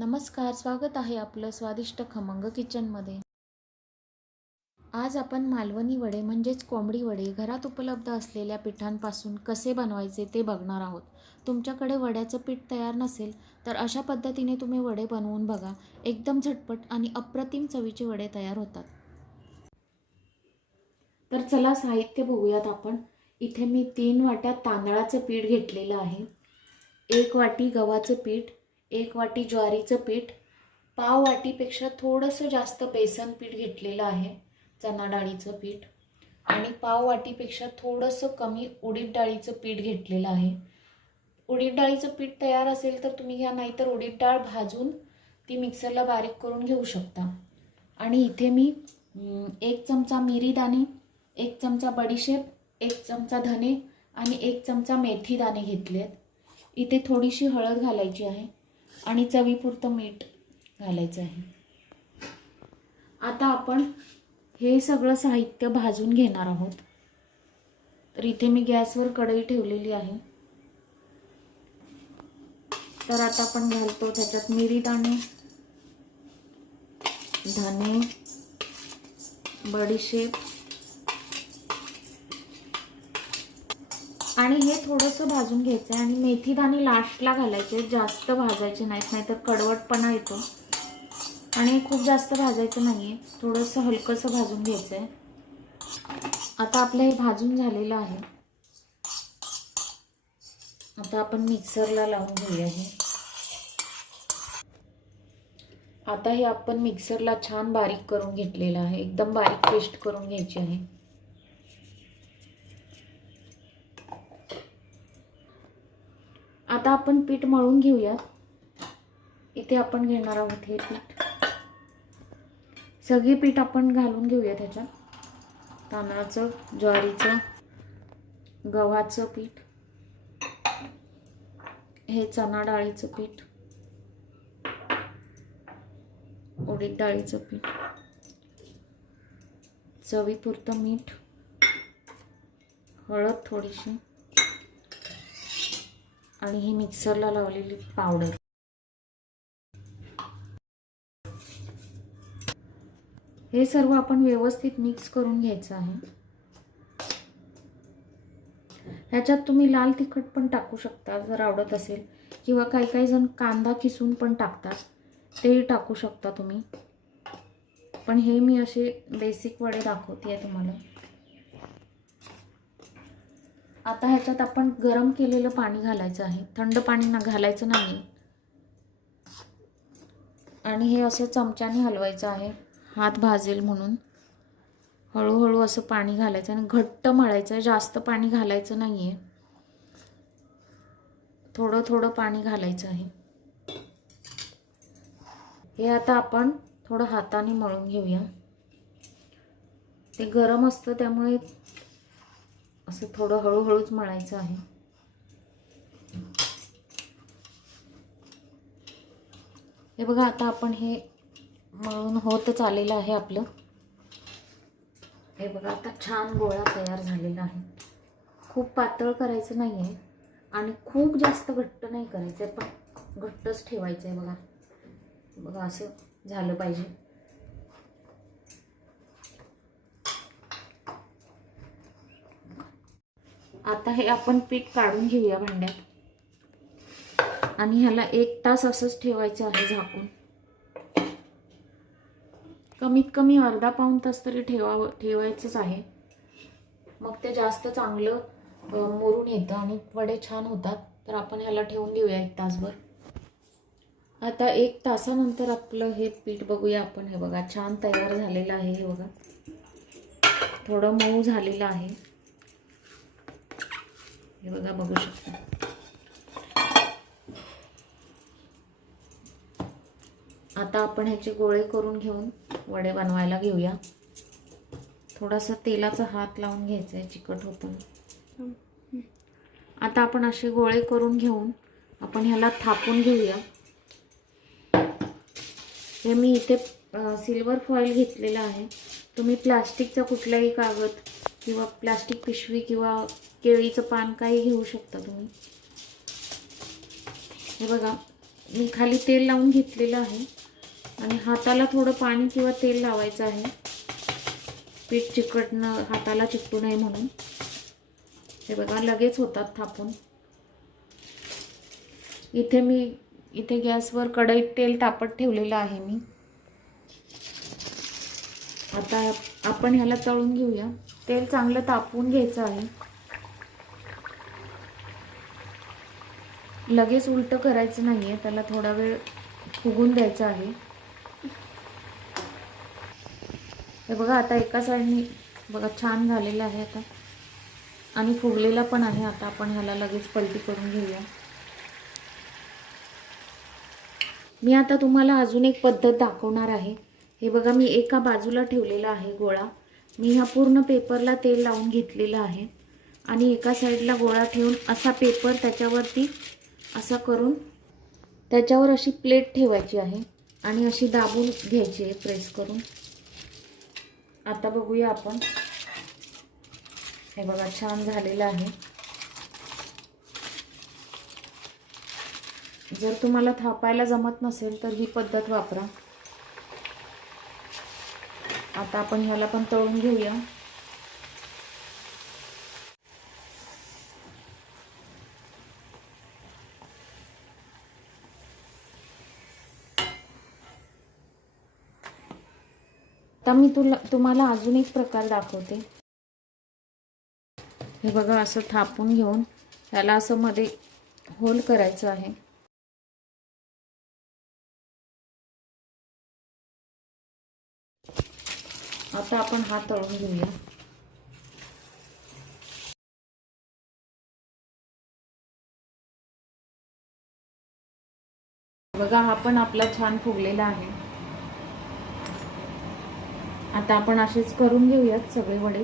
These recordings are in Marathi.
नमस्कार, स्वागत आहे आपलं स्वादिष्ट खमंग किचनमध्ये। आज आपण मालवणी वडे म्हणजेच कोंबडी वडे घरात उपलब्ध असलेल्या पिठांपासून कसे बनवायचे ते बघणार आहोत। तुमच्याकडे वड्याचं पीठ तयार नसेल तर अशा पद्धतीने तुम्ही वडे बनवून बघा। एकदम झटपट आणि अप्रतिम चवीचे वडे तयार होतात। तर चला साहित्य बघूयात आपण। इथे मी 3 वाट्या तांदळाचं पीठ घेतलेलं आहे, 1 वाटी गव्हाचं पीठ, 1 वाटी ज्वारीचं पीठ, पाव वाटीपेक्षा थोडंसं जास्त बेसन पीठ घेतलेलं आहे, चना डाळीचं पीठ, आणि पाव वाटीपेक्षा थोडंसं कमी उडीद डाळीचं पीठ घेतलेलं आहे। उडीद डाळीचं पीठ तयार असेल तर तुम्ही घ्या, नाहीतर उडीद डाळ भाजून ती मिक्सरला बारीक करून घेऊ शकता। आणि इथे मी 1 चमचा मिरी दाणे, 1 चमचा बडीशेप, 1 चमचा धने आणि 1 चमचा मेथी दाणे घेतलेत। इथे थोडीशी हळद घालायची आहे आणि चवीपुरतं मीठ घालायचं आहे। आता आपण हे सगळं साहित्य भाजून घेणार आहोत। तर इथे मी गॅसवर कढई ठेवलेली आहे। तर आता आपण घालतो त्याच्यात मिरी दाणे, धने, बडीशेप आणि हे थोडंसं भाजून घ्यायचं आहे। आणि मेथी दाणे लास्टला घालायचे, जास्त भाजायचे नाहीत, नाहीतर कडवटपणा येतो। आणि खूप जास्त भाजायचं नाहीये, थोडंसं हलकंसं भाजून घ्यायचं आहे। आता आपलं हे भाजून झालेलं आहे। आता आपण मिक्सरला लावून घेऊया हे। आता हे आपण मिक्सरला छान बारीक करून घेतलेलं आहे, एकदम बारीक पेस्ट करून घ्यायची आहे। आता आपण पीठ मळून घेऊया। इथे आपण घेणार आहोत हे पीठ, सगळे पीठ आपण घालून घेऊया त्याच्यात। तांदळाचं, ज्वारीचं, गव्हाचं पीठ, हे चना डाळीचं पीठ, उडीद डाळीचं पीठ, चवीपुरतं मीठ, हळद थोडीशी आणि ही मिक्सरला लावलेली पावडर। हे सर्व आपण व्यवस्थित मिक्स करून घ्यायचं आहे। ह्याच्यात तुम्ही लाल तिखट पण टाकू शकता जर आवडत असेल, किंवा काही काही जण कांदा किसून पण टाकतात, तेही टाकू शकता तुम्ही। पण हे मी असे बेसिक वडे दाखवते आहे तुम्हाला। आता ह्याच्यात आपण गरम केलेलं पाणी घालायचं आहे, थंड पाणी घालायचं नाही। आणि हे असं चमच्याने हलवायचं आहे, हात भाजेल म्हणून। हळूहळू असं पाणी घालायचं आणि घट्ट मळायचं आहे, जास्त पाणी घालायचं नाहीये, थोडं थोडं पाणी घालायचं आहे। हे आता आपण थोडं हाताने मळून घेऊया। ते गरम असतं त्यामुळे असं थोडं हळूहळूच मळायचं आहे। हे बघा, आता आपण हे मळून होतच आलेलं आहे आपलं। हे बघा, आता छान गोळा तयार झालेला आहे। खूप पातळ करायचं नाही आहे आणि खूप जास्त घट्ट नाही करायचं आहे, पण घट्टच ठेवायचं आहे। बघा बघा, असं झालं पाहिजे। आता हे आपण पीठ काढून घेऊया भांड्यात आणि ह्याला 1 तास असंच ठेवायचं आहे झाकून। कमीत कमी अर्धा पाऊण तास तरी ठेवायचंच आहे, मग ते जास्त चांगलं मुरून येतं आणि वडे छान होतात। तर आपण ह्याला ठेवून देऊया 1 तासभर। आता 1 तासानंतर आपलं हे पीठ बघूया आपण। हे बघा, छान तयार झालेलं आहे। हे बघा, थोडं मऊ झालेलं आहे। हे बघा, बघू शकता। आता आपण ह्याचे गोळे करून घेऊन वडे बनवायला घेऊया। थोडासा तेलाचा हात लावून घ्यायचा आहे, चिकट होतं। आता आपण असे गोळे करून घेऊन आपण ह्याला थापून घेऊया। हे मी इथे सिल्वर फॉइल घेतलेला आहे, तुम्ही प्लास्टिकचा कुठलाही कागद किंवा प्लास्टिक पिशवी किंवा केळीचं पान काही घेऊ शकता तुम्ही। हे बघा, मी खाली तेल लावून घेतलेलं आहे आणि हाताला थोडं पाणी किंवा तेल लावायचं आहे, पीठ चिकटणं, हाताला चिकटू नये म्हणून. हे बघा लगेच होतात थापून. इथे गॅसवर कढईत तेल तापत ठेवलेलं आहे मी. आता आपण ह्याला तळून घेऊया. तेल चांगलं तापवून घ्यायचं आहे. लगेच उलटं करायचं नाहीये, त्याला थोडा वेळ फुगून द्यायचं आहे. हे बघा आता एका साईडने बघा छान झालेलं आहे आता आणि फुगलेला पण आहे. आता आपण ह्याला लगेच पलटी करून घेऊया. मी आता तुम्हाला अजून एक पद्धत दाखवणार आहे. हे बघा मी एका बाजूला ठेवलेला आहे गोळा. मी ह्या पूर्ण पेपरला तेल लावून घेतलेलं आहे आणि एका साईडला गोळा ठेवून असा पेपर त्याच्यावरती असा करून त्याच्यावर अशी प्लेट ठेवायची आहे आणि अशी दाबून घ्यायची आहे प्रेस करून. आता बघूया आपण. हे बघा छान झालेलं आहे. जर तुम्हाला थापायला जमत नसेल तर ही पद्धत वापरा. आता आपण ह्याला पण तळून घेऊया. आता मी तुम्हाला अजून एक प्रकार दाखवते. हे बघा असं थापून घेऊन ह्याला असं मध्ये होल करायचं आहे. आता आपण हा तळून घेऊया. बघा हा पण आपला छान फुगलेला आहे. आता आपण असेच करून घेऊयात सगळे वडे.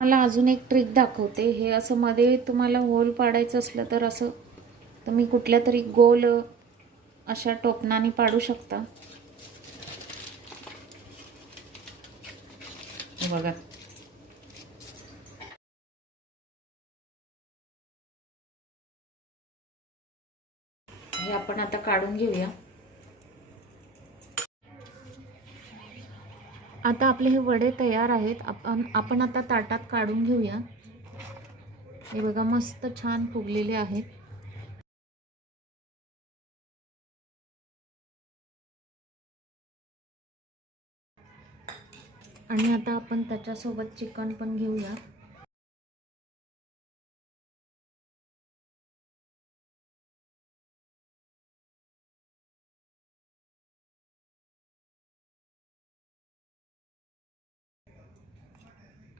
मला अजून एक ट्रिक दाखवते. हे असं मध्ये तुम्हाला होल पाडायचं असलं तर असं तुम्ही कुठल्या तरी गोल अशा टोपणाने पाडू शकता. बघा हे आपण आता काढून घेऊया. आता आपले हे वडे तयार आहेत. आपण आता ताटात काढून घेऊया. हे बघा मस्त छान फुगलेले आहेत. आणि आता आपण त्याच्यासोबत चिकन पण घेऊया.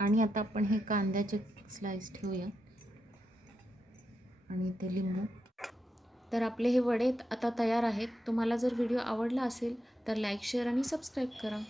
आणि आता आपण हे कांद्याचे स्लाइस ठेवूया आणि इथे लिंबू. तर आपले हे वडे आता तयार आहेत. तुम्हाला जर व्हिडिओ आवडला असेल तर लाईक, शेअर आणि सबस्क्राईब करा.